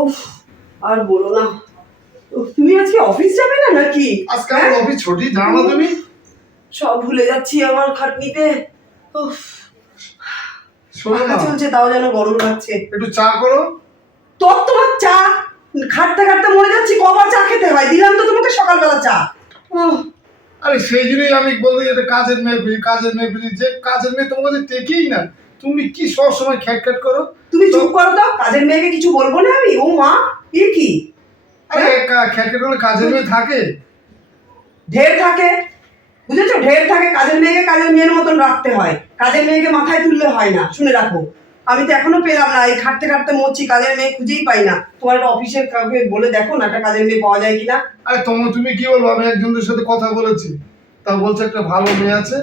উফ আর বলো না। তুমি আজকে অফিস যাবে না নাকি? আজকে অফিস ছুটি জানো না তুমি সব ভুলে যাচ্ছি আমার খাটনিতে। উফ পাখা চলছে তাও যেন গরম লাগছে। একটু চা করো। তোর তোমার চা? খাটতে খাটতে মরে যাচ্ছি কবার চা খেতে হয়? দিলাম তো তোমাকে সকালবেলা চা। আরে সেই জন্যই আমি বলতে এটা কাজের মেয়ে বলি, কাজের মেয়ে বলি, যে কাজের মেয়ে তোমার কাছে টেকেই না। তুমি কি সবসময় খ্যাট খ্যাট করো? তুমি চুপ করো কাজের মেয়েকে কিছু বলব না আমি? ও মা এ কি? আরে কা- খ্যাট খ্যাট কাজের মেয়ে থাকে। ঢের থাকে। বুঝেছ? ঢের থাকে। কাজের মেয়েকে কাজের মেয়ের মতন রাখতে হয়। কাজের মেয়েকে মাথায় তুললে হয় না। শুনে রাখো। আমি তো এখনও পেলাম না। এই খাটতে খাটতে মরছি কাজের মেয়ে খুঁজেই পাই না। তোমার একটা অফিসের কাউকে বলে দেখো না একটা কাজের মেয়ে পাওয়া যায় কিনা। আরে তোমার তুমি কি বলব? আমি একজনের সাথে কথা বলেছি। তা বলছে একটা ভালো মেয়ে আছে।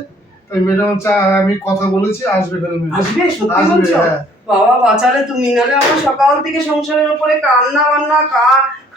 তাই ম্যাডাম চা আমি কথা বলেছি আসবে আসবে? সত্যি বলছো? হ্যাঁ। বাবা বাঁচালে তুমি নালে আমার সকাল থেকে সংসারের উপরে কান্না বান্না কা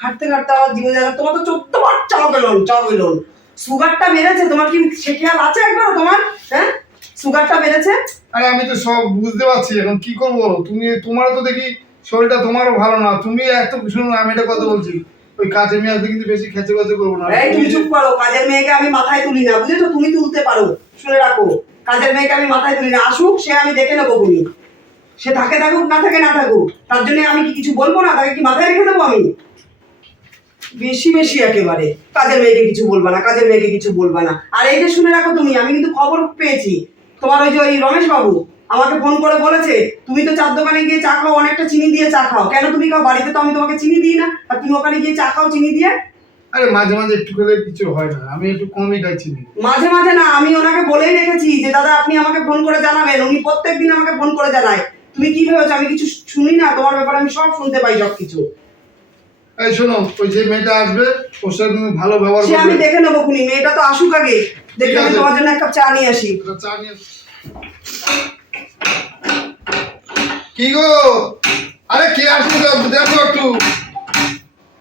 খাটতে খাটতে আমার জীবন যাবে। তোমার তো চোদ্দ বার চাও গেলন চাও গেলন সুগারটা বেড়েছে তোমার কি সে খেয়াল আছে একবার তোমার? হ্যাঁ? সুগারটা বেড়েছে? আরে আমি তো সব বুঝতে পারছি এখন কি করব বলো? তুমি তোমারও তো দেখি শরীরটা তোমারও ভালো না। তুমি এত শুনো না, আমি এটা কথা বলছি। ওই কাজের মেয়ে কিন্তু বেশি খেতে খেতে করব না। এই তুমি চুপ করো। কাজের মেয়েকে আমি মাথায় তুলি না বুঝেছ? তুমি তুলতে পারো। শুনে রাখো। কাজের মেয়েকে আমি মাথায় তুলি না। আসুক সে আমি দেখে নেব তুমি সে থাকে থাকুক না থাকে না থাকুক তার জন্য আমি কি কিছু বলব না? তাকে কি মাথায় রেখে দেবো আমি? বেশি বেশি একেবারে। কাজের মেয়েকে কিছু বলবা না কাজের মেয়েকে কিছু বলবা না। আর এই যে শুনে রাখো তুমি আমি কিন্তু খবর পেয়েছি। তোমার ওই যে ওই রমেশ বাবু আমাকে ফোন করে বলেছে তুমি তো চার দোকানে গিয়ে চা খাও অনেকটা চিনি দিয়ে চা খাও। কেন তুমি খাও? বাড়িতে তো আমি তোমাকে চিনি দিই না। আর তুমি ওখানে গিয়ে চা খাও চিনি দিয়ে? আরে মাঝে মাঝে একটু খেলে কিছু হয় না। আমি একটু কমই খাইছি না মাঝে মাঝে না আমি ওনাকে বলেই রেখেছি যে দাদা আপনি আমাকে ফোন করে জানাবেন। উনি প্রত্যেকদিন আমাকে ফোন করে জানায়। তুমি কি ভেবেছো? আমি কিছু শুনি না তোমার ব্যাপারে আমি সব শুনতে পাই সব কিছু এই শোনো ওই যে মেয়েটা আসবে ওর সাথে তুমি ভালো ব্যবহার সে আমি দেখে নেব খুনি মেয়েটা তো আসুক আগে। দেখে আমি তোমার জন্য এক কাপ চা নিয়ে আসি। চা নিয়ে কি গো? আরে কে আসবে দেখো একটু।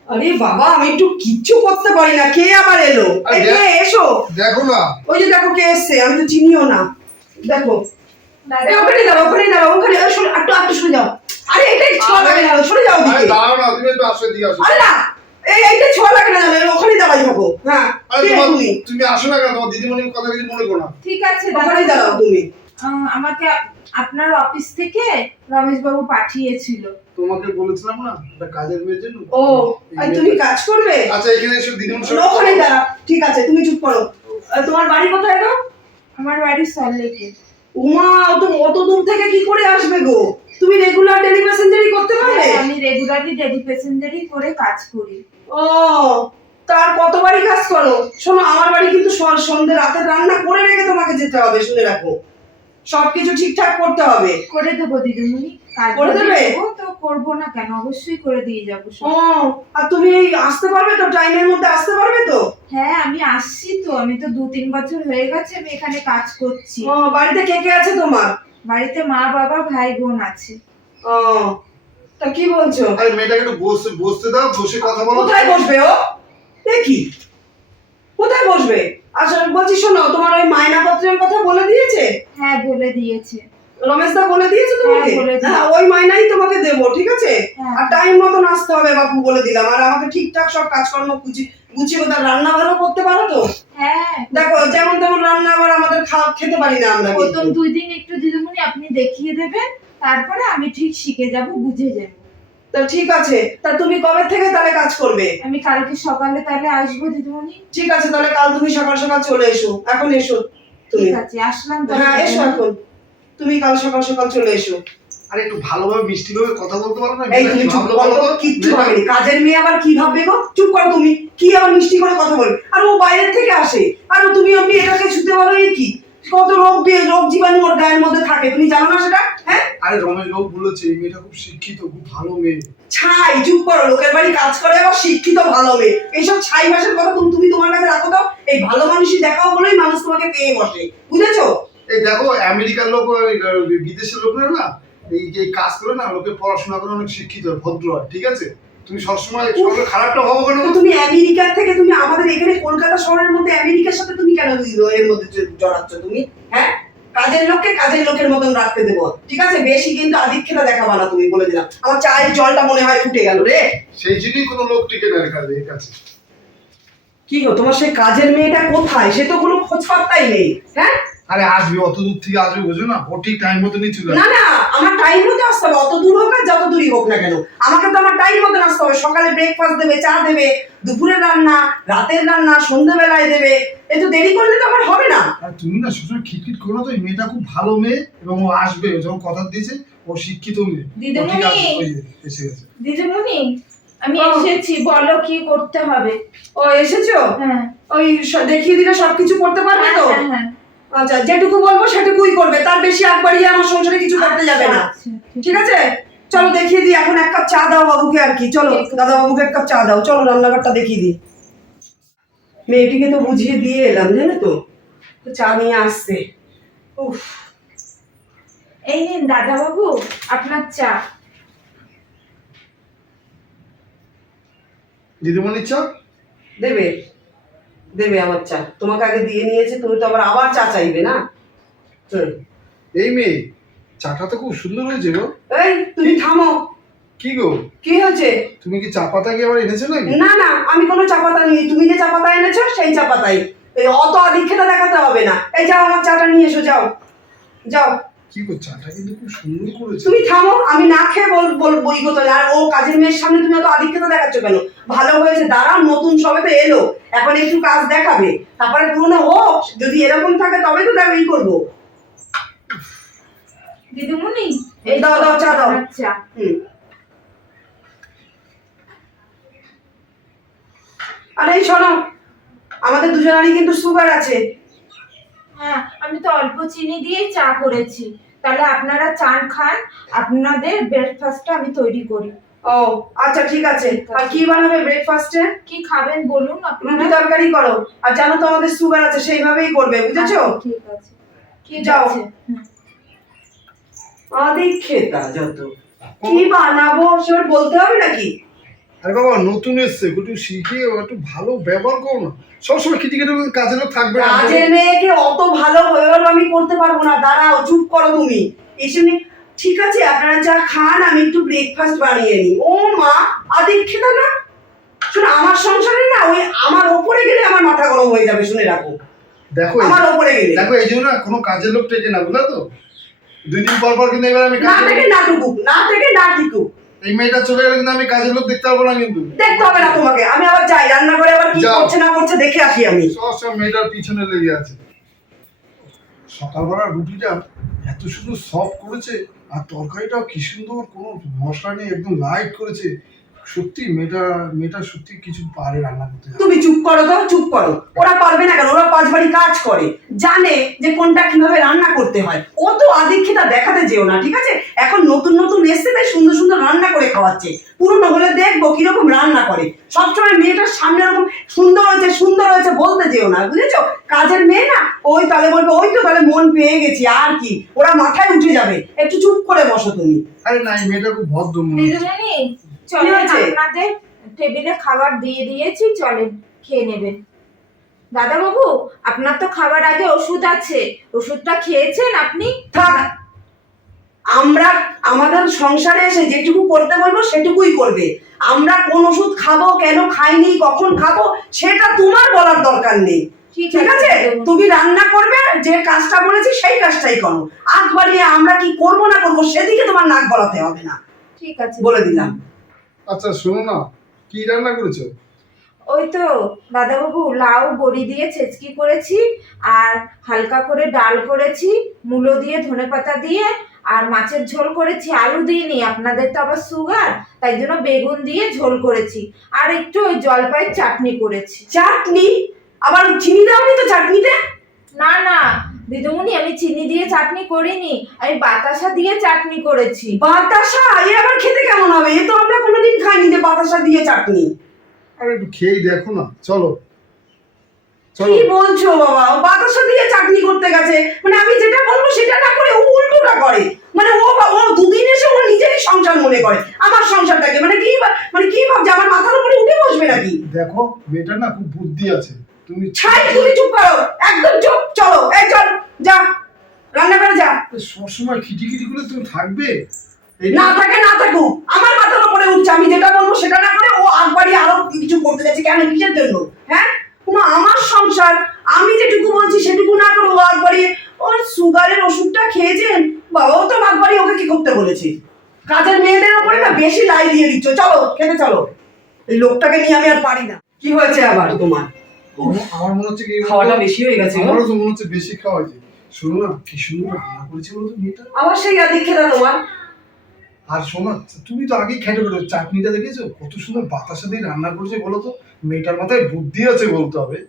আরে বাবা আমি একটু কিচ্ছু করতে পারি না। কে আবার এলো? কে এসো? দেখো না। ওই যে দেখো কে এসছে আমি তো চিনিও না। দেখো। ওখানে দাঁড়াও ওখানে দাঁড়াও ওখানে একটু একটু সরে যাও। আরে এটাই ছোঁয়া লাগে না সরে যাও দিকে। দাঁড়াও না তুমি একটু আসো দিকে আসো। আরে না এই এইটা ছোঁয়া লাগে না জানো ওখানে দাঁড়াই থাকো। হ্যাঁ আরে তোমার তুমি? তুমি আসো না কেন? তোমার দিদিমণির কথা কিছু মনে করো না। ঠিক আছে ওখানে দাঁড়াও তুমি। আমাকে আপনার অফিস থেকে রমেশ বাবু পাঠিয়েছিল। তোমাকে বলেছিলাম না একটা কাজের মেয়ের জন্য? ও আর তুমি কাজ করবে? আচ্ছা এখানে এসো দিদিমণি ওখানে দাঁড়াও ঠিক আছে তুমি চুপ করো। তোমার বাড়ি কোথায় গো? আমার বাড়ি সল্লেকে উমা তো অত দূর থেকে কি করে আসবে গো? তুমি রেগুলার ডেলি প্যাসেঞ্জারি করতে পারবে? হ্যাঁ, আমি রেগুলারলি ডেলি প্যাসেঞ্জারই করে কাজ করি। ও তার কতবারই কাজ করো? শোনো আমার বাড়ি কিন্তু সন্ধ্যে রাতে রান্না করে রেখে তোমাকে যেতে হবে শুনে রাখো। সবকিছু ঠিকঠাক করতে হবে। করে দেবো দিদিমণি। করে দেবে? তো করব না কেন? অবশ্যই করে দিয়ে যাব সব। ও আর তুমি এই আসতে পারবে তো? টাইমের মধ্যে আসতে পারবে তো? হ্যাঁ আমি আসছি তো। আমি তো দু তিন বছর হয়ে গেছে আমি এখানে কাজ করছি। ও বাড়িতে কে কে আছে তোমার? বাড়িতে মা বাবা ভাই বোন আছে। ও তা কি বলছো? আরে মেয়েটাকে একটু বসতে বসতে দাও বসে কথা বলো। কোথায় বসবে ও? দেখি কোথায় বসবে? আসলে বলছি শোনো তোমার ওই মায়না পত্রের কথা বলে দিয়েছে? হ্যাঁ বলে দিয়েছে। রমেশ দা বলে দিয়েছে তোমাকে? হ্যাঁ, দিয়েছে। হ্যাঁ ওই মাইনাই তোমাকে দেবো ঠিক আছে? হ্যাঁ। আর টাইম মতন আসতে হবে বাপু বলে দিলাম। আর আমাকে ঠিকঠাক সব কাজকর্ম গুছিয়ে গুছিয়ে কোথাও রান্না ভালো করতে পারো তো? দেখো যেমন তেমন রান্না আবার আমাদের খাওয়া খেতে পারি না আমরা প্রথম দুই দিন একটু দিদিমণি আপনি দেখিয়ে দেবেন। তারপরে আমি ঠিক শিখে যাব বুঝে যাব। তা ঠিক আছে। তা তুমি কবে থেকে তাহলে কাজ করবে? আমি কালকে সকালে তাহলে আসব দিদিমণি। ঠিক আছে তাহলে কাল তুমি সকাল সকাল চলে এসো। এখন এসো তুমি। ঠিক আছে আসলাম তাহলে। হ্যাঁ এসো এখন। তুমি কাল সকাল সকাল চলে এসো। আরে একটু ভালোভাবে মিষ্টি ভাবে কথা বলতে পারো না এই তুমি চুপ করো বলো? কিচ্ছু ভাবেনি। কাজের মেয়ে আবার কি ভাববে গো? চুপ করো তুমি কি আবার মিষ্টি করে কথা বলবে আর ও বাইরের থেকে আসে। আর তুমি আপনি এটাকে ছুতে বলো এই কি? কত রোগ দিয়ে রোগ জীবাণু ওর গায়ের মধ্যে থাকে। তুমি জানো না সেটা? হ্যাঁ? আরে রমেশ বাবু বলেছে এই মেয়েটা খুব শিক্ষিত খুব ভালো মেয়ে। ছাই চুপ করো লোকের বাড়ি কাজ করে আবার শিক্ষিত ভালো মেয়ে। এইসব ছাই ভাষার কথা তুমি তুমি তোমার কাছে রাখো তো। এই ভালো মানুষই দেখাও বলেই মানুষ তোমাকে পেয়ে বসে। বুঝেছ? এই দেখো আমেরিকার লোক বিদেশের লোকরা না এই এই কাজ করে না লোকে পড়াশোনা করে অনেক শিক্ষিত হয় ভদ্র হয় ঠিক আছে? তুমি সবসময় সঙ্গে খারাপটা ভাবো কেন? তুমি থেকে তুমি আমাদের এখানে কলকাতা শহরের মধ্যে আমেরিকার সাথে তুমি কেন এর মধ্যে জড়াচ্ছ তুমি? হ্যাঁ? কাজের লোককে কাজের লোকের মতন রাখতে দেবো। ঠিক আছে? বেশি কিন্তু আদিক্ষেতা দেখাবা না তুমি বলে দিলাম। আমার চায়ের জলটা মনে হয় ফুটে গেল রে। সেই জন্যই কোনো লোক টিকে না কাজে এর কাছে। কি গো তোমার সেই কাজের মেয়েটা কোথায়? সে তো কোনো খোঁজ পাত্তাই নেই হ্যাঁ? আরে আসবে অত দূর থেকে আসবে বুঝো না? ও ঠিক টাইম মতো নিয়ে চলে না না আমার টাইম মতো আসতে হবে। অত দূর হোক আর যত দূরই হোক না কেন। আমাকে তো আমার টাইম মতো আসতে হবে। সকালে ব্রেকফাস্ট দেবে চা দেবে দুপুরে রান্না রাতের রান্না সন্ধ্যেবেলায় দেবে। এ তো দেরি করলে তো আমার হবে না। আর তুমি না সবসময় খিটখিট করো তো এই মেয়েটা খুব ভালো মেয়ে এবং ও আসবে ও যখন কথা দিয়েছে ও শিক্ষিত মেয়ে। দিদিমণি। এসে গেছে। দিদিমণি আমি এসেছি বলো কি করতে হবে। ও এসেছ? হ্যাঁ। ওই দেখিয়ে দিলে সবকিছু করতে পারবে তো? হ্যাঁ, হ্যাঁ, আচ্ছা যেটুকু বলব সেটুকুই করবে। তার বেশি আগ বাড়িয়ে আমার সংসারে কিছু করতে যাবে না। আচ্ছা, ঠিক ঠিক আছে? চলো দেখিয়ে দিই এখন এক কাপ চা দাও বাবুকে আর কি। চলো দাদা বাবুকে এক কাপ চা দাও। চলো রান্নাঘরটা দেখিয়ে দিই। মেয়েটিকে তো বুঝিয়ে দিয়ে এলাম জানো তো? তো চা নিয়ে আসছে। উফ। এই নিন দাদা বাবু আপনার চা। দিদিমণির চা? দেবে? দেবে আমার চা। তোমাকে আগে দিয়ে নিয়েছে তুমি তো আবার আবার চা চাইবে না? হুম। এই মেয়ে চাটা তো খুব সুন্দর হয়েছে গো। এই তুমি থামো। কি গো? কি হয়েছে? তুমি কি চা পাতা কি আবার এনেছো নাকি? না না আমি কোনো চা পাতা নিই। তুমি যে চা পাতা এনেছো সেই চা পাতাই। এই অত আদিক্ষেতা দেখাতে হবে না। এই যাও আমার চাটা নিয়ে এসো যাও। যাও। কি গো চাটা কিন্তু খুব সুন্দর করেছে। তুমি থামো আমি না খেয়ে বল বল বই করতে আর ও কাজের মেয়ের সামনে তুমি অত আদিক্ষেতা দেখাচ্ছ কেন? ভালো হয়েছে দাঁড়াও নতুন সবে তো এলো। এখন একটু কাজ দেখাবে। তারপরে পুরনো হোক যদি এরকম থাকে তবে তো ই করব। দিদিমণি? এই দাও, দাও, চা দাও। চা হুম। আরে শোনো আমাদের দুজনেরই কিন্তু সুগার আছে। হ্যাঁ আমি তো অল্প চিনি দিয়েই চা করেছি। তাহলে আপনারা চান খান আপনাদের ব্রেকফাস্টটা আমি তৈরি করি। ও আচ্ছা ঠিক আছে। আর কি বানাবে ব্রেকফাস্টে কি খাবেন বলুন রুটি তরকারি করো। আর জানো তো আমাদের সুগার আছে সেইভাবেই করবে বুঝেছ? আচ্ছা, ঠিক আছে। ঠিক যাও। আদি খেতা যত। কি বানাবো? সেবার বলতে হবে নাকি? আরে বাবা নতুন এসছে একটু শিখে একটু ভালো ব্যবহার করো না। সবসময় খিটি খিটি কাজে লোক থাকবে না। কাজের মেয়েকে অত ভালো গেল আমি করতে পারব না। দাঁড়াও চুপ করো তুমি। এসে নি ঠিক আছে আপনারা যা খান আমি একটু ব্রেকফাস্ট বানিয়ে নিই। ও মা আদিক খেতা না শোনো আমার সংসারে না ওই আমার ওপরে গেলে আমার মাথা গরম হয়ে যাবে শুনে রাখো। দেখো আমার ওপরে গেলে। দেখো এই জন্য না কোনো কাজের লোক টেকে না বুঝলে তো? দুই দিন পর পর কিন্তু এবার আমি না থেকে না টুকুক না থেকে না ঠিকুক এই মেয়েটা চলে গেলে কিন্তু আমি কাজের লোক দেখতে পারব না কিন্তু। দেখতে হবে না তোমাকে আমি আবার যাই রান্না করে আবার কি করছে না করছে দেখে আসি আমি। সব সব মেয়েটার পিছনে লেগে আছে। সকালবেলা রুটিটা এত সুন্দর সফট করেছে আর তরকারিটাও কি সুন্দর কোনো মশলা নেই একদম লাইট করেছে। সত্যি মেয়েটা মেয়েটা সত্যি কিছু পারে রান্না করতে তুমি চুপ করো তো চুপ করো। ওরা পারবে না কেন? ওরা পাঁচ বাড়ি কাজ করে। জানে যে কোনটা কীভাবে রান্না করতে হয়। ও তো আদিক্ষিতা দেখাতে যেও না ঠিক আছে? এখন নতুন নতুন এসছে তাই সুন্দর সুন্দর রান্না করে খাওয়াচ্ছে। পুরনো হলে দেখব কীরকম রান্না করে। সবসময় মেয়েটার সামনে এরকম সুন্দর হয়েছে সুন্দর হয়েছে বলতে যেও না বুঝেছ? কাজের মেয়ে না ওই তাহলে বলবে ওই তো তাহলে মন পেয়ে গেছি আর কি? ওরা মাথায় উঠে যাবে। একটু চুপ করে বসো তুমি। আরে না এই মেয়েটা খুব ভদ্র মনে আপনাদের টেবিলে খাবার দিয়ে দিয়েছি চলেন খেয়ে নেবেন। দাদা বাবু আপনার তো খাবার আগে ওষুধ আছে। ওষুধটা খেয়েছেন আপনি? আমরা আমাদের সংসারে এসে যেটুকু করতে বলব সেটুকুই করবে। আমরা কোন ওষুধ খাব কেন খাইনি কখন খাব সেটা তোমার বলার দরকার নেই। ঠিক আছে তুমি রান্না করবে যে কাজটা বলেছি সেই কাজটাই করো। আগ বাড়িয়ে আমরা কি করব না করব সেদিকে তোমার নাক গলাতে হবে না। ঠিক আছে। বলে দিলাম। আচ্ছা শোনো না কি রান্না করেছ? ওই তো দাদাবাবু লাউ বড়ি দিয়ে ছেচকি করেছি আর হালকা করে ডাল করেছি মূলো দিয়ে ধনেপাতা দিয়ে আর মাছের ঝোল করেছি আলু দিইনি আপনাদের তো আবার সুগার তাই জন্য বেগুন দিয়ে ঝোল করেছি আর একটু ওই জলপাইয়ের চাটনি করেছি। চাটনি? আবার চিনি দাওনি তো চাটনিতে? না না দিদিমণি আমি চিনি দিয়ে চাটনি করিনি আমি বাতাসা দিয়ে চাটনি করেছি। বাতাসা? এ আবার খেতে কেমন হবে? এ তো আমরা কোনোদিন খাইনি যে বাতাসা দিয়ে চাটনি। আরে একটু খেয়েই দেখো না চলো। কি বলছো বাবা? ও বাতাসা দিয়ে চাটনি করতে গেছে। মানে আমি যেটা বলব সেটা না করে ও উল্টোটা করে। মানে ও বা- ও দুদিন এসে ও নিজেরই সংসার মনে করে আমার সংসারটাকে। মানে কি মানে কি ভাবছে? আমার মাথার উপরে উঠে বসবে নাকি? দেখো মেয়েটার না খুব বুদ্ধি আছে। তুমি ছাই তুমি চুপ করো। একদম চুপ চলো। এই চল যা। রান্না সবসময় খিটিখিটি করে তুমি থাকবে? না থাকে না থাকুক। আমার মাথার উপরে উঠছে। আমি যেটা বলব সেটা না করে ও আগবাড়ি আরও কিছু করতে যাচ্ছে কেন? কিসের জন্য? হ্যাঁ? তোমার আমার সংসার আমি যেটুকু বলছি সেটুকু না করে ও আগবাড়ি ওর সুগারের ওষুধটা খেয়েছেন? বাবাও তো আগবাড়ি ওকে কি করতে বলেছি? কাজের মেয়েদের উপরে না বেশি লাই দিয়ে দিচ্ছ। চলো খেতে চলো। এই লোকটাকে নিয়ে আমি আর পারি না। কি হয়েছে আবার তোমার? আমার- মনে হচ্ছে কি খাওয়াটা বেশি হয়ে গেছে। আমারও তো মনে হচ্ছে বেশি খাওয়া হয়েছে। শোনো না কি সুন্দর রান্না করেছে বলো তো মেয়েটা। আবার সেই তোমার। আর শোনো তুমি তো আগেই খেটে বেরো চাটনিটা দেখেছ? কত সুন্দর বাতাসা দিয়ে রান্না করেছে বলো তো। মেয়েটার মাথায় বুদ্ধি আছে বলতে হবে।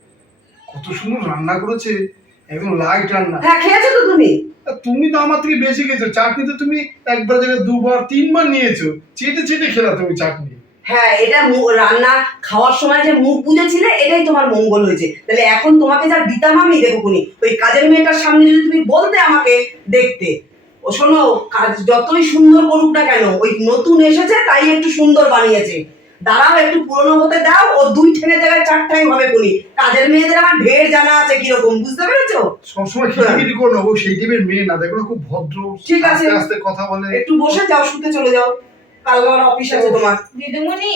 কত সুন্দর রান্না করেছে একদম লাইট রান্না। হ্যাঁ খেয়েছো তো তুমি? তুমি তো আমার থেকে বেশি খেয়েছো। চাটনি তো তুমি একবার জায়গায় দুবার তিনবার নিয়েছো। চেটে চেটে খেলা তুমি চাটনি। হ্যাঁ এটা রান্না খাওয়ার সময় যে মুখ বুঝেছিলে এটাই তোমার মঙ্গল হয়েছে। তাহলে এখন তোমাকে যা দিতাম আমি দেখো কোনি ওই কাজের মেয়েটার সামনে যদি তুমি বলতে আমাকে দেখতে ও শোনো কাজ যতই সুন্দর করুক না কেন ওই নতুন এসেছে তাই একটু সুন্দর বানিয়েছে। দাঁড়াও একটু পুরনো হতে দাও ও দুই ঠেঙে জায়গায় চার ঠ্যাং হবে কোনি কাজের মেয়েদের আমার ঢের জানা আছে কীরকম বুঝতে পেরেছ? সবসময় খিটিখিটি করো না ও সেই টাইপের মেয়ে না দেখো খুব ভদ্র ঠিক আছে। আস্তে কথা বলে। একটু বসে যাও শুতে চলে যাও। কালকে আমার অফিস আছে তোমার। দিদিমণি?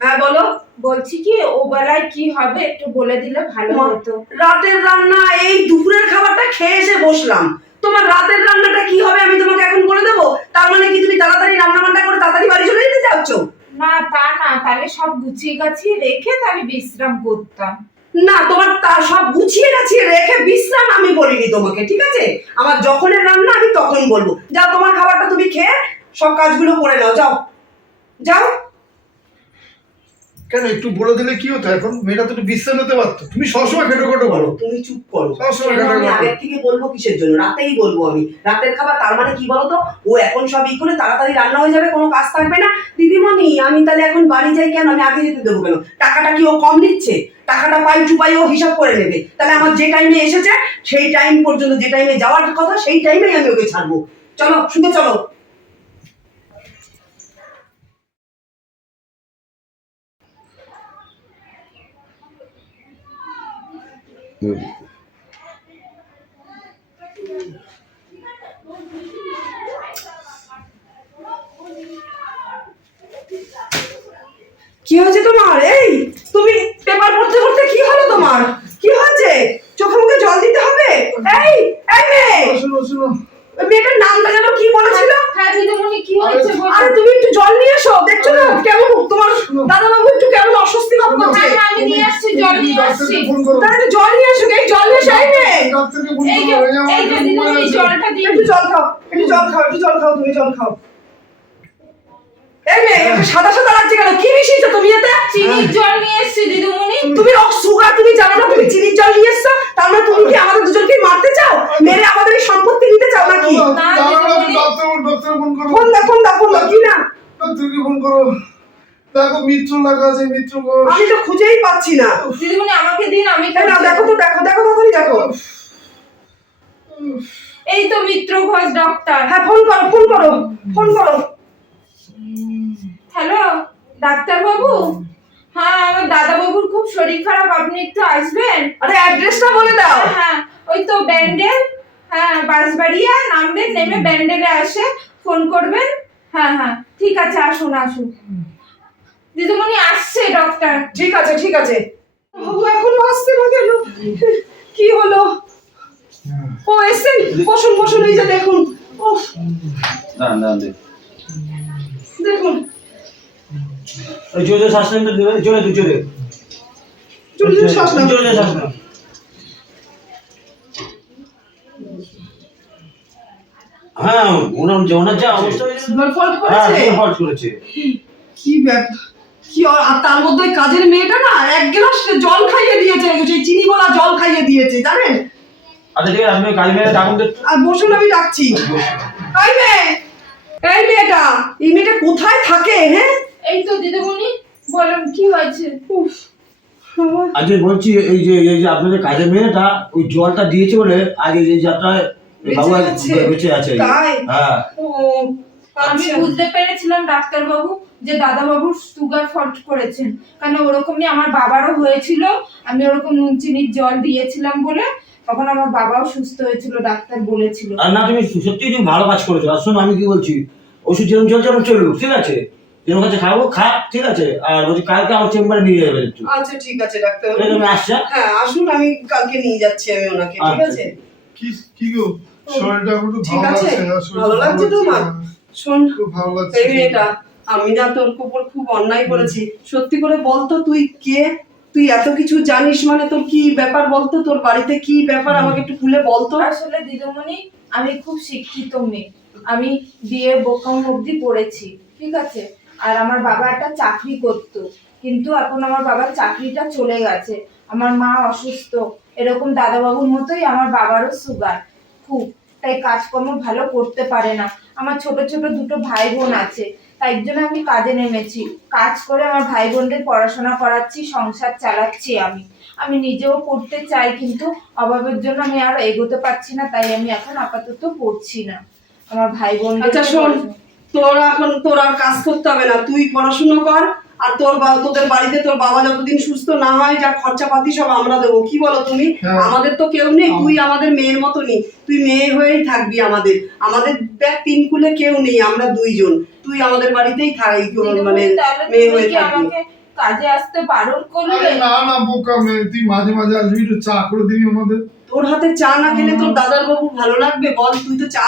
হ্যাঁ বলো। বলছি কি ও বেলায় কি হবে একটু বলে দিলে ভালো হতো। রাতের রান্না এই দুপুরের খাবারটা খেয়ে এসে বসলাম। তোমার রাতের রান্নাটা কি হবে আমি তোমাকে এখন বলে দেবো? তার মানে কি তুমি তাড়াতাড়ি রান্না বান্না করে তাড়াতাড়ি বাড়ি চলে যেতে চাচ্ছ? না তা না তাহলে সব গুছিয়ে গাছিয়ে রেখে তাহলে বিশ্রাম করতাম। না তোমার তা সব গুছিয়ে গাছিয়ে রেখে বিশ্রাম আমি বলিনি তোমাকে ঠিক আছে? আমার যখনের রান্না আমি তখন বলব। যা তোমার খাবারটা তুমি খেয়ে সব কাজগুলো করে নাও যাও। যাও। কেন একটু বলে দিলে কি হতো? এখন মেয়েটা তো একটু বিশ্রাম নিতে পারতো। তুমি সবসময় খেটো খেটো করো। তুমি চুপ করো। সবসময় খেটো আমি খেটো আগের থেকে বলব কিসের জন্য? রাতেই বলব আমি। রাতের খাবার তার মানে কি বলতো? ও এখন সব ই করে তাড়াতাড়ি রান্না হয়ে যাবে কোনো কাজ থাকবে না। দিদিমণি আমি তাহলে এখন বাড়ি যাই কেন? আমি আগে যেতে দেবো কেন? টাকাটা কি ও কম নিচ্ছে? টাকাটা পাই টুপাই ও হিসাব করে নেবে। তাহলে আমার যে টাইমে এসেছে সেই টাইম পর্যন্ত যে টাইমে যাওয়ার কথা সেই টাইমেই আমি ওকে ছাড়বো। চলো শুতে চলো। কি হয়েছে তোমার? এই তুমি পেপার পড়তে পড়তে কি হলো তোমার কি হয়েছে চোখে মুখে জল দিতে হবে এই এই মেয়ে শোনো শোনো ওই মেয়েটার নামটা যেন কি বলেছিল হ্যাঁ দিদিমণি কি হয়েছে আরে বলো তুমি একটু জল নিয়ে এসো দেখছ না কেমন তোমার দাদা বাবু একটু কেমন অস্বস্তি ভাব করছে হ্যাঁ, হ্যাঁ, আমি নিয়ে আসছি জল নিয়ে আসছি ডাক্তারকে ফোন করো তাহলে একটু জল নিয়ে এসো এই জল নিয়ে এসো এই মেয়ে ডাক্তারকে ফোন এই যে করো এই আমার এই যে একটা মোবাইল দিদিমণি আছে। জলটা দিন একটু জল খাও একটু জল খাও একটু জল খাও। তুমি জল খাও এই মেয়ে একটু সাদা সাদা লাগছে কেন? কি মিশিয়েছো তুমি এতে? চিনির জল নিয়ে এসছি দিদিমণি। তুমি রক সুগার তুমি জানো না তুমি চিনির জল নিয়ে এসছো। তার মানে তুমি কি আমাদের দুজনকে মারতে চাও? মেরে আমাদের এই সম্পত্তি নিতে চাও নাকি? ফোন করো। ফোন দাও ফোন কি না? ডাক্তারকে ফোন করো। দেখো মিত্র লেখা আছে মিত্র আমি তো খুঁজেই পাচ্ছি না। দিদিমণি আমাকে দিন আমি দেখো তো দেখো দেখো তাড়াতাড়ি দেখো। এই তো মিত্র ঘোষ ডক্টর হ্যাঁ ফোন করো ফোন করো ফোন করো। হ্যালো ডাক্তার বাবু হ্যাঁ আমার দাদা বাবুর খুব শরীর খারাপ আপনি একটু আসবেন? আরে অ্যাড্রেসটা বলে দাও। হ্যাঁ ওই তো ব্যান্ডেল। হ্যাঁ বাঁশবাড়িয়া নামবেন নেমে ব্যান্ডেলে আসে ফোন করবেন। হ্যাঁ হ্যাঁ ঠিক আছে আসুন আসুন। দিদিমণি আসছে ডক্টর ঠিক আছে ঠিক আছে। বাবু এখনও আসছে না কেন? কি হলো? ও এসেছেন বসুন বসুন এই যে দেখুন। ও দাঁড়ান দাঁড়ান দেখুন। দেখুন। ওই জোরে জোরে শ্বাস নেন জোরে জোরে জোরে। জোরে জোরে শ্বাস নাও জোরে জোরে শ্বাস নাও হ্যাঁ ওনার যে ওনার যা অবস্থা হয়েছে সুগার ফল্ট হ্যাঁ করেছে করেছে। কি ব্যাপার? কি আর আর তার মধ্যে ওই কাজের মেয়েটা না এক গ্লাস জল খাইয়ে দিয়েছে সেই চিনি গলা জল খাইয়ে দিয়েছে জানেন? আচ্ছা ঠিক আছে আপনি ওই কালী ডাকুন। আর বসুন আমি ডাকছি। এই এই মেয়েটা এই মেয়েটা কোথায় থাকে হ্যাঁ? এই তো দিদিমণি বলুন কি হয়েছে? উফ, আমার- আচ্ছা বলছি এই যে এই যে আপনাদের কাজের মেয়েটা ওই জলটা দিয়েছে বলে আজ এই যে যাত্রায় বেঁচে আছে? বেঁচে আছে। তাই? হ্যাঁ। আমি আচ্ছা। বুঝতে পেরেছিলাম ডাক্তার বাবু যে দাদা বাবুর সুগার ফল্ট করেছেন। কারণ ওরকমই আমার বাবারও হয়েছিল আমি ওরকম নুন চিনির জল দিয়েছিলাম বলে তখন আমার বাবাও সুস্থ হয়েছিল ডাক্তার বলেছিল। আর না তুমি সত্যি তুমি ভালো কাজ করেছ। আর শোনো আমি কি বলছি? ওষুধ যেরকম চলছে ওরকম চলুক ঠিক আছে? যেরকম কাছে খাব খা ঠিক আছে? আর বলছি কালকে আমার চেম্বারে নিয়ে যাবে একটু। আচ্ছা ঠিক আছে ডাক্তার তুমি আসছে? হ্যাঁ আসুন আমি কালকে নিয়ে যাচ্ছি আমি ওনাকে ঠিক আচ্ছা। আছে? কি কি গো? শরীরটা একটু ভালো? লাগছে ভালো লাগছে তোমার? শোন খুব ভালো লাগছে। এই মেয়েটা আমি না তোর উপর খুব অন্যায় করেছি। সত্যি করে বলতো তুই কে? তুই এত কিছু জানিস মানে তোর কি ব্যাপার বলতো? তোর বাড়িতে কি ব্যাপার? আমাকে একটু খুলে বলতো। আসলে দিদিমণি, আমি খুব শিক্ষিত মেয়ে। আমি বিয়ে বোকাম অবধি পড়েছি, ঠিক আছে? আর আমার বাবা একটা চাকরি করতো, কিন্তু এখন আমার বাবার চাকরিটা চলে গেছে। আমার মা অসুস্থ, এরকম দাদাবাবুর মতোই আমার বাবারও সুগার, খুব। তাই কাজকর্ম ভালো করতে পারে না। আমার ছোট ছোট দুটো ভাই বোন আছে তাই জন্য আমি কাজে নেমেছি। কাজ করে আমার ভাই বোনদের পড়াশোনা করাচ্ছি, সংসার চালাচ্ছি আমি। আমি নিজেও পড়তে চাই কিন্তু অভাবের জন্য আমি আর এগোতে পারছি না, তাই আমি এখন আপাতত পড়ছি না। আমার ভাই বোন আচ্ছা শোন, তোর এখন, তোর আর কাজ করতে হবে না, তুই পড়াশুনো কর আর তোর বা- তোদের বাড়িতে তোর বাবা যতদিন সুস্থ না হয় যা খরচাপাতি সব আমরা দেবো। কি বলো তুমি? হ্যাঁ। আমাদের তো কেউ নেই তুই আমাদের মেয়ের মতনই তুই মেয়ে হয়েই থাকবি আমাদের। আমাদের দেখ তিন কুলে কেউ নেই আমরা দুইজন। তুই আমাদের বাড়িতেই থাকি মানে মেয়ে হয়ে থাকবি। কাজে আসতে বারণ করলে? আরে না না বোকা মেয়ে তুই মাঝে মাঝে আসবি একটু চা করে দিবি আমাদের। তোর হাতে চা না খেলে তোর দাদার বাবু ভালো লাগবে? বল তুই তো চা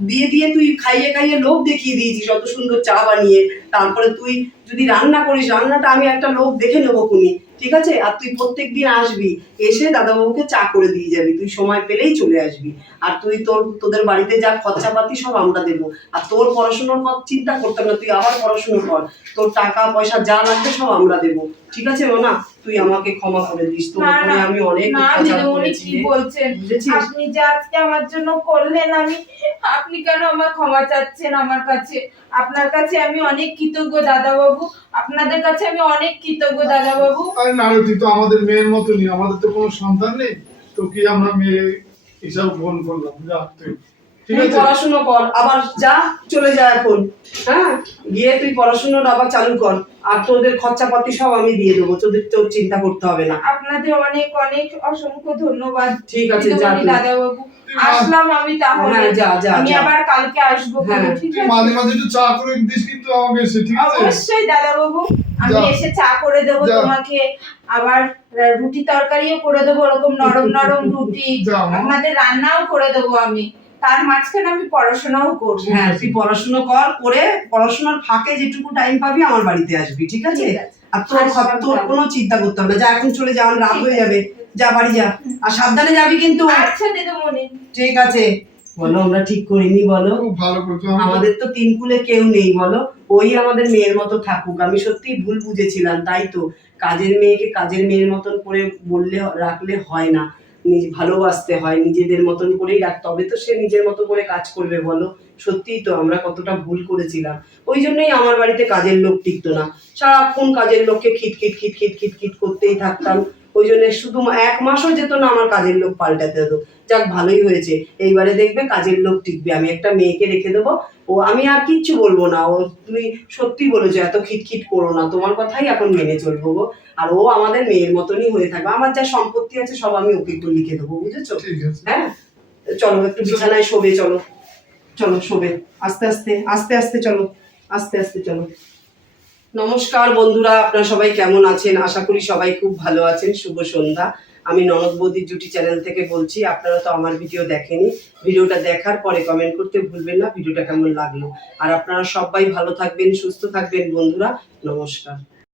দিয়ে দিয়ে তুই খাইয়ে খাইয়ে লোভ দেখিয়ে দিয়েছিস অত সুন্দর চা বানিয়ে। তারপরে তুই যদি রান্না করিস রান্নাটা আমি একটা লোক দেখে নেব খুনি ঠিক আছে? আর তুই প্রত্যেক দিন আসবি এসে দাদাবাবুকে চা করে দিয়ে যাবি তুই সময় পেলেই চলে আসবি। আর তুই তোর তোদের বাড়িতে যা খরচাপাতি সব আমরা দেবো। আর তোর পড়াশোনার কথা চিন্তা করতাম না তুই আবার পড়াশোনা কর। তোর টাকা পয়সা যা লাগবে সব আমরা দেবো। ঠিক আছে মোনা তুই আমাকে ক্ষমা করে দিস। তোর উপরে আমি অনেক কি বলছেন? আপনি যে আজকে আমার জন্য করলেন আমি আপনি কেন আমার ক্ষমা চাচ্ছেন আমার কাছে? আপনার কাছে আমি অনেক কৃতজ্ঞ দাদাবাবু। আপনাদের কাছে আমি অনেক কৃতজ্ঞ দাদাবাবু আরে না রে, তুই তো আমাদের মেয়ের মতনই আমাদের তো কোনো সন্তান নেই। তো কি আমরা মেয়ে হিসাব ফোন করলাম? যা তুই তুই পড়াশুনো কর আবার যা চলে যা এখন। হ্যাঁ? গিয়ে তুই পড়াশুনোর আবার চালু কর আর তোদের খরচাপাতি সব আমি দিয়ে দেবো তোদের তোর চিন্তা করতে হবে না। আপনাদের অনেক অনেক অসংখ্য ধন্যবাদ। ঠিক আছে যা তুই। আসলাম আমি তাহলে। হ্যাঁ যা যা আমি আবার কালকে আসব হ্যাঁ, ঠিক আছে? মাঝে মাঝে একটু চা করে দিস কিন্তু আমাকে এসে ঠিক আছে? অবশ্যই দাদাবাবু আমি এসে চা করে দেবো তোমাকে। আবার রুটি তরকারিও করে দেবো ওরকম নরম নরম রুটি। আপনাদের রান্নাও করে দেবো আমি। তার মাঝখানে আমি পড়াশোনাও করব হ্যাঁ তুই পড়াশুনো কর করে পড়াশোনার ফাঁকে যেটুকু টাইম পাবি আমার বাড়িতে আসবি ঠিক আছে? আর তোর কোনো চিন্তা করতে হবে না। যা এখন চলে যা আমার রাত হয়ে যাবে। যা বাড়ি যা। আর সাবধানে যাবি কিন্তু। আচ্ছা দিদিমণি। ঠিক আছে। বলো আমরা ঠিক করিনি বলো। ভালো করছ আমাদের তো তিন কুলে কেউ নেই বলো। ওই আমাদের মেয়ের মতো থাকুক। আমি সত্যি ভুল বুঝেছিলাম তাই তো। কাজের মেয়েকে কাজের মেয়ের মতন করে বললে রাখলে হয় না। নিজ ভালোবাসতে হয়, নিজেদের মতন করেই রাখ, তবে তো সে নিজের মতো করে কাজ করবে বলো? সত্যিই তো আমরা কতটা ভুল করেছিলাম। ওই জন্যই আমার বাড়িতে কাজের লোক টিকতো না। সারাক্ষণ কাজের লোককে খিট খিট খিট খিট খিট খিট করতেই থাকতাম। ওই জন্য শুধু এক মাসও যেত না আমার কাজের লোক পাল্টাতে হতো। যাক ভালোই হয়েছে। এইবারে দেখবে কাজের লোক টিকবে। আমি একটা মেয়েকে রেখে দেবো। ও আমি আর কিচ্ছু বলব না। ও তুমি সত্যি বলেছ এত খিটখিট করো না। তোমার কথাই এখন মেনে চলবো গো। আর ও আমাদের মেয়ের মতনই হয়ে থাকবে। আমার যা সম্পত্তি আছে সব আমি ওকে একটু লিখে দেবো বুঝেছ? হ্যাঁ? চলো একটু বিছানায় শোবে চলো। চলো শোবে। আস্তে আস্তে আস্তে আস্তে চলো। আস্তে আস্তে চলো। নমস্কার বন্ধুরা আপনারা সবাই কেমন আছেন? আশা করি সবাই খুব ভালো আছেন। শুভ সন্ধ্যা। আমি ননদ বৌদির জুটি চ্যানেল থেকে বলছি, আপনারা তো আমার ভিডিও দেখেনি। ভিডিওটা দেখার পরে কমেন্ট করতে ভুলবেন না, ভিডিওটা কেমন লাগল। আর আপনারা সবাই ভালো থাকবেন, সুস্থ থাকবেন, বন্ধুরা, নমস্কার।